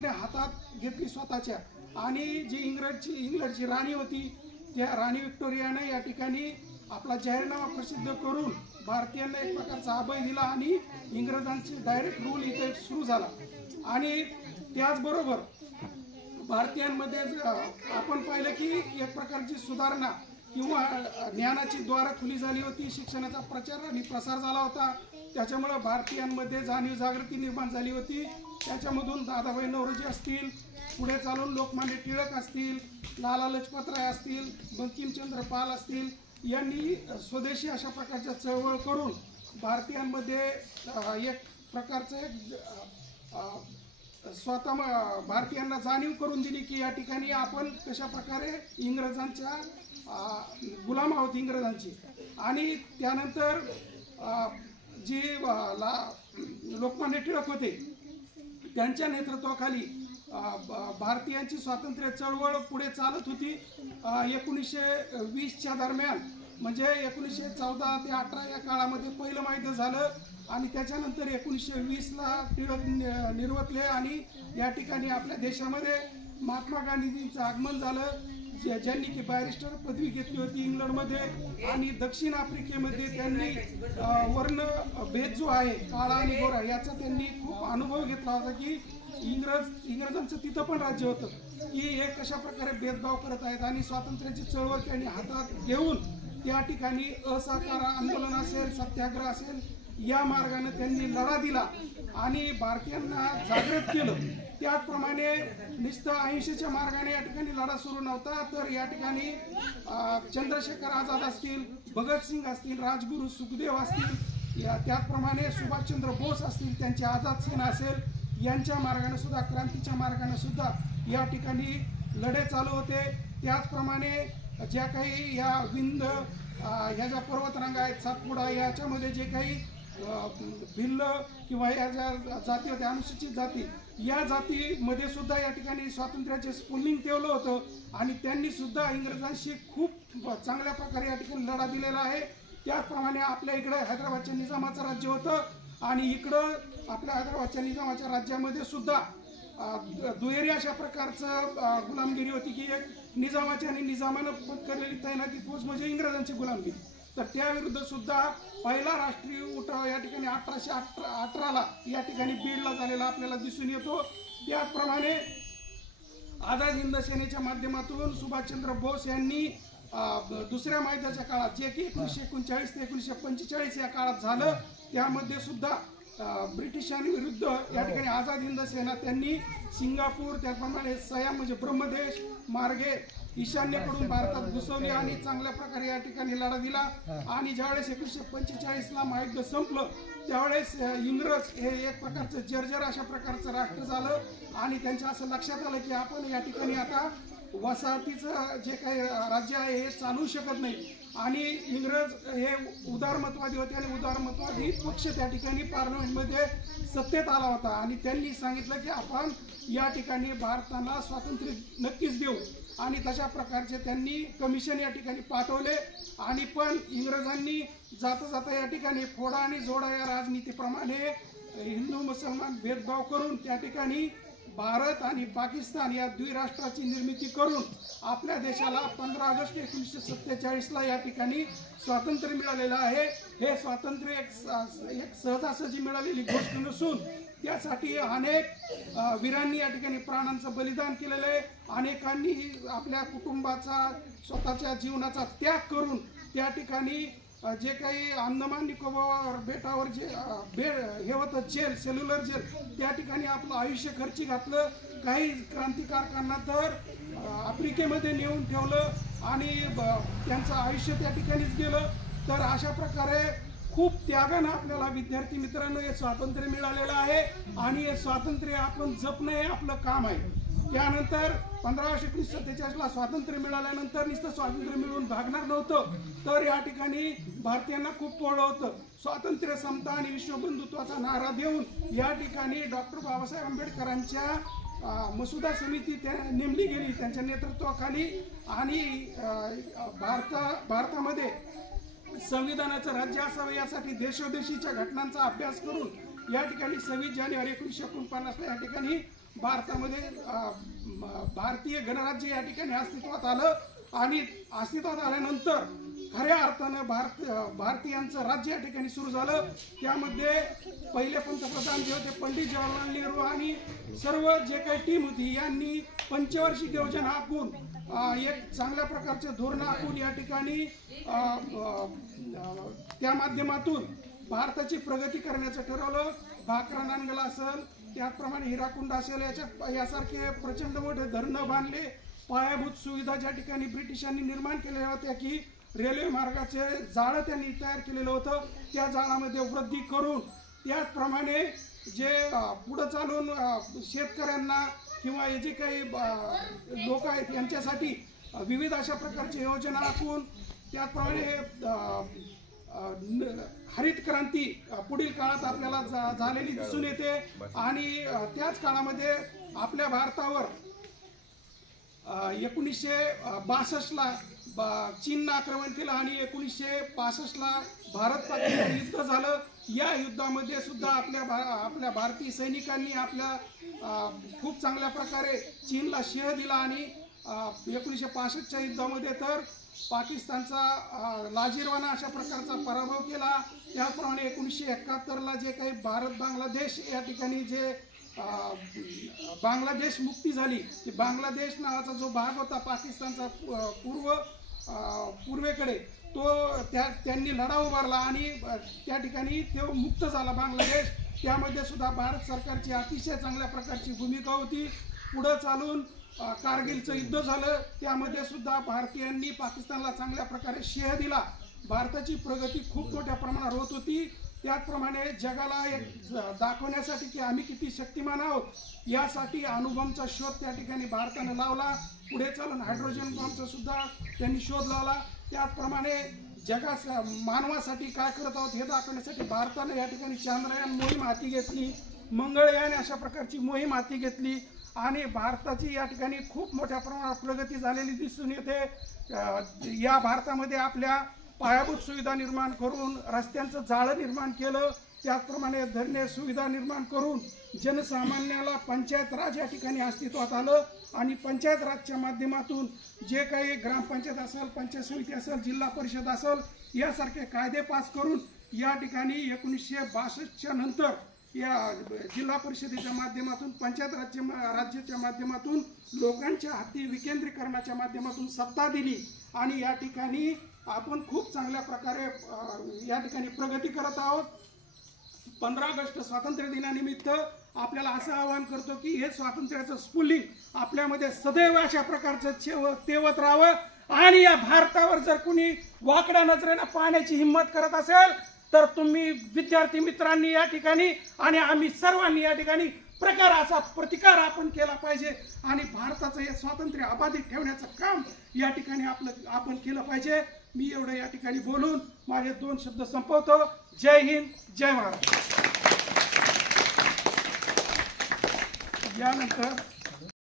हातात घेतली स्वतःच्या आणि जी इंग्लंडची राणी होती त्या राणी व्हिक्टोरियाने या ठिकाणी आपला जाहीरनामा प्रसिद्ध करून भारतीयांना एक प्रकारचा अभय दिला आणि इंग्रजांची डायरेक्ट रूल इथे सुरू झाला। आणि त्याचबरोबर भारतीयांमध्ये आपण पाहिलं की एक प्रकारची सुधारणा किंवा ज्ञानाची द्वार खुली झाली होती, शिक्षणाचा प्रचार आणि प्रसार झाला होता, त्याच्यामुळे भारतीयांमध्ये जाणीव जागृती निर्माण झाली होती। त्याच्यामधून दादाभाई नौरोजी असतील, पुढे चालून लोकमान्य टिळक असतील, लाला लजपतराय असतील, बंकिमचंद्र पाल असतील, यांनी स्वदेशी अशा प्रकारच्या चळवळ करून भारतीयांमध्ये एक प्रकारचं स्वतः भारतीयांना जाणीव करून दिली की या ठिकाणी आपण कशा प्रकारे इंग्रजांच्या गुलाम आहोत इंग्रजांची। आणि त्यानंतर जी लोकमान्य टिळक होते त्यांच्या नेतृत्वाखाली भारतीयांची स्वातंत्र्य चळवळ पुढे चालत होती। 1920च्या दरम्यान म्हणजे 1914 ते 18 या काळामध्ये पहिलं महायुद्ध झालं आणि त्याच्यानंतर 1920ला टिळक निर्वतले आणि या ठिकाणी आपल्या देशामध्ये महात्मा गांधींचं आगमन झालं, ज्यांनी की बॅरिस्टर पदवी घेतली होती इंग्लंडमध्ये। आणि दक्षिण आफ्रिकेमध्ये त्यांनी वर्ण भेद जो आहे काळा आणि गोरा याचा त्यांनी खूप अनुभव घेतला होता की इंग्रजांचं तिथं पण राज्य होतं की हे कशा प्रकारे भेदभाव करत आहेत। आणि स्वातंत्र्याची चळवळ त्यांनी हातात घेऊन त्या ठिकाणी असहकार आंदोलन असेल, सत्याग्रह असेल, या मार्गाने त्यांनी लढा दिला आणि भारतीयांना जागृत केलं। त्याचप्रमाणे नुसतं अहिंसेच्या मार्गाने या ठिकाणी लढा सुरू नव्हता, तर या ठिकाणी चंद्रशेखर आझाद असतील, भगतसिंग असतील, राजगुरू सुखदेव असतील, त्याचप्रमाणे सुभाषचंद्र बोस असतील, त्यांचे आझाद सेना असेल, यांच्या मार्गाने सुद्धा क्रांतीच्या मार्गाने सुद्धा या ठिकाणी लढे चालू होते। त्याचप्रमाणे ज्या काही या विंध ह्या ज्या पर्वतरांगा आहेत, सातपुडा, याच्यामध्ये जे काही भिल्ल किंवा या ज्या जाती होत्या अनुसूचित जाती, या जातीमध्ये सुद्धा या ठिकाणी स्वातंत्र्याचे स्फुल्लिंग ठेवलं होतं आणि त्यांनी सुद्धा इंग्रजांशी खूप चांगल्या प्रकारे या ठिकाणी लढा दिलेला आहे। त्याचप्रमाणे आपल्या इकडे हैदराबादच्या निजामाचं राज्य होतं आणि इकडं आपल्या हैदराबादच्या निजामाच्या राज्यामध्ये सुद्धा दुहेरी अशा प्रकारचं गुलामगिरी होती की एक निजामाची आणि निजामानं पत्करलेली तैनाती फौज म्हणजे इंग्रजांची गुलामगिरी। तर त्याविरुद्ध सुद्धा पहिला राष्ट्रीय उठाव या ठिकाणी 1818ला या ठिकाणी बीडला झालेला आपल्याला दिसून येतो। त्याचप्रमाणे आझाद हिंद सेनेच्या माध्यमातून सुभाषचंद्र बोस यांनी दुसऱ्या महायुद्धाच्या काळात जे की 1939 ते 1945 या काळात झालं, त्यामध्ये सुद्धा ब्रिटिशांविरुद्ध या ठिकाणी आझाद हिंद सेना त्यांनी सिंगापूर, त्याचप्रमाणे सयाम म्हणजे ब्रह्मदेश मार्गे ईशान्येकडून भारतात घुसवली आणि चांगल्या प्रकारे या ठिकाणी लढा दिला। आणि ज्यावेळेस 1945ला महायुद्ध संपलं त्यावेळेस इंग्रज हे एक प्रकारचं जर्जर अशा प्रकारचं राष्ट्र झालं आणि त्यांच्या असं लक्षात आलं की आपण या ठिकाणी आता वसाहतीचं जे काही राज्य आहे हे चालवू शकत नाही। आणि इंग्रज हे उदारमतवादी होते आणि उदारमतवादी पक्ष त्या ठिकाणी पार्लमेंटमध्ये सत्तेत आला होता आणि त्यांनी सांगितलं की आपण या ठिकाणी भारताला स्वातंत्र्य नक्कीच देऊ आणि तशा प्रकारचे त्यांनी कमिशन या ठिकाणी पाठवले। आणि पण इंग्रजांनी जाता जाता या ठिकाणी फोडा आणि जोडा या राजनीतीप्रमाणे हिंदू मुसलमान भेदभाव करून त्या ठिकाणी भारत आणि पाकिस्तान या द्विराष्ट्राची निर्मिती करून आपल्या देशाला 15 ऑगस्ट 1947ला या ठिकाणी स्वातंत्र्य मिळालेलं आहे। हे स्वातंत्र्य एक सहजासहजी मिळालेली गोष्ट नसून त्यासाठी अनेक वीरांनी या ठिकाणी प्राणांचं बलिदान केलेलं आहे। अनेकांनी आपल्या कुटुंबाचा स्वतःच्या जीवनाचा त्याग करून त्या ठिकाणी जे काही अंदमान निकोबार बेटावर जे हे होतं जेल, सेल्युलर जेल, त्या ठिकाणी आपलं आयुष्य खर्ची घातलं। काही क्रांतिकारकांना तर आफ्रिकेमध्ये नेऊन ठेवलं आणि त्यांचं आयुष्य त्या ठिकाणीच गेलं। तर अशा प्रकारे खूप त्यागानं आपल्याला विद्यार्थी मित्रांनो हे स्वातंत्र्य मिळालेलं आहे आणि हे स्वातंत्र्य आपण जपणं हे आपलं काम आहे। त्यानंतर 15 ऑगस्ट 1947ला स्वातंत्र्य मिळाल्यानंतर नुसतं स्वातंत्र्य मिळून भागणार नव्हतं, तर या ठिकाणी भारतीयांना खूप पोळलं होतं। स्वातंत्र्य, समता आणि विश्वबंधुत्वाचा नारा देऊन या ठिकाणी डॉक्टर बाबासाहेब आंबेडकरांच्या मसुदा समिती नेमली गेली त्यांच्या नेतृत्वाखाली आणि भारतामध्ये संविधानाचं राज्य असावं यासाठी देशोदेशीच्या घटनांचा अभ्यास करून या ठिकाणी 26 जानेवारी 1949ला या ठिकाणी भारतामध्ये भारतीय गणराज्य या ठिकाणी अस्तित्वात आलं आणि अस्तित्वात आल्यानंतर खऱ्या अर्थानं भारतीयांचं राज्य या ठिकाणी सुरू झालं। त्यामध्ये पहिले पंतप्रधान जे होते पंडित जवाहरलाल नेहरू आणि सर्व जे काही टीम होती यांनी पंचवार्षिक योजना आखून एक चांगल्या प्रकारचे धोरण आखून या ठिकाणी त्या माध्यमातून भारताची प्रगती करण्याचं ठरवलं। भाकरा नानगल असेल, त्याचप्रमाणे हिराकुंड असेल, यासारखे प्रचंड मोठे धरणं बांधले। पायाभूत सुविधा ज्या ठिकाणी ब्रिटिशांनी निर्माण केलेल्या होत्या की रेल्वे मार्गाचे जाळं त्यांनी तयार केलेलं होतं, त्या जाळामध्ये वृद्धी करून त्याचप्रमाणे जे पुढे चालून शेतकऱ्यांना किंवा जे काही लोक आहेत यांच्यासाठी विविध अशा प्रकारची योजना आखून त्याचप्रमाणे हरित क्रांती पुढील काळात आपल्याला झालेली दिसून येते। आणि त्याच काळामध्ये आपल्या भारतावर 1962 ला चीननं आक्रमण केलं आणि 1965 ला भारत पाकिस्तान युद्ध झालं। या युद्धामध्ये सुद्धा आपल्या भारतीय सैनिकांनी खूप चांगल्या प्रकारे चीनला शह दिला आणि 1965च्या युद्धामध्ये तर पाकिस्तानचा लाजिरवाना अशा प्रकारचा पराभव केला। त्याचप्रमाणे 1971 ला जे काही भारत बांगलादेश या ठिकाणी जे बांगलादेश मुक्ती झाली, की बांगलादेश नावाचा जो भाग होता पाकिस्तानचा पूर्वेकडे तो त्यांनी लढा उभारला आणि त्या ठिकाणी तो मुक्त झाला बांगलादेश। त्यामध्ये सुद्धा भारत सरकारची अतिशय चांगल्या प्रकारची भूमिका होती। पुढे चालून कारगिलचं युद्ध झालं, त्यामध्ये सुद्धा भारतीयांनी पाकिस्तानला चांगल्या प्रकारे शह दिला। भारताची प्रगती खूप मोठ्या प्रमाणावर होत होती। त्याचप्रमाणे जगाला एक दाखवण्यासाठी की आम्ही किती शक्तिमान आहोत यासाठी अणुबॉम्बचा शोध त्या ठिकाणी भारताने लावला। पुढे चालून हायड्रोजन बॉम्बचा सुद्धा त्यांनी शोध लावला। त्याचप्रमाणे मानवासाठी काय करत आहोत हे दाखवण्यासाठी भारताने या ठिकाणी चांद्रयान मोहीम हाती घेतली, मंगळयान अशा प्रकारची मोहीम हाती घेतली आणि भारताची या ठिकाणी खूप मोठ्या प्रमाणात प्रगती झालेली दिसून येते। या भारतामध्ये आपल्या पायाभूत सुविधा निर्माण करून रस्त्यांचं जाळं निर्माण केलं, त्याचप्रमाणे धरणे सुविधा निर्माण करून जनसामान्याला पंचायत राज या ठिकाणी अस्तित्वात आलं आणि पंचायत राजच्या माध्यमातून जे काही ग्रामपंचायत असेल, पंचायत समिती असेल, जिल्हा परिषद असेल यासारखे कायदे पास करून या ठिकाणी 1962च्या नंतर या जिल्हा परिषदेच्या माध्यमातून पंचायत राज्याच्या माध्यमातून लोकांच्या हाती विकेंद्रीकरणाच्या माध्यमातून सत्ता दिली आणि या ठिकाणी आपण खूप चांगल्या प्रकारे या ठिकाणी प्रगती करत आहोत। 15 ऑगस्ट स्वातंत्र्य दिनानिमित्त आपल्याला असं आवाहन करतो की हे स्वातंत्र्याचं स्फुल्लिंग आपल्यामध्ये सदैव अशा प्रकारचं तेवत राहावं आणि या भारतावर जर कुणी वाकड्या नजरेनं पाहण्याची हिंमत करत असेल तर तुम्ही विद्यार्थी मित्रांनी या ठिकाणी आणि आम्ही सर्वांनी या ठिकाणी प्रकार असा प्रतिकार आपण केला पाहिजे आणि भारताचं हे स्वातंत्र्य अबाधित ठेवण्याचं काम या ठिकाणी आपण केलं पाहिजे। मी एवढं या ठिकाणी बोलून माझे 2 शब्द संपवतो। जय हिंद, जय महाराष्ट्र। यानंतर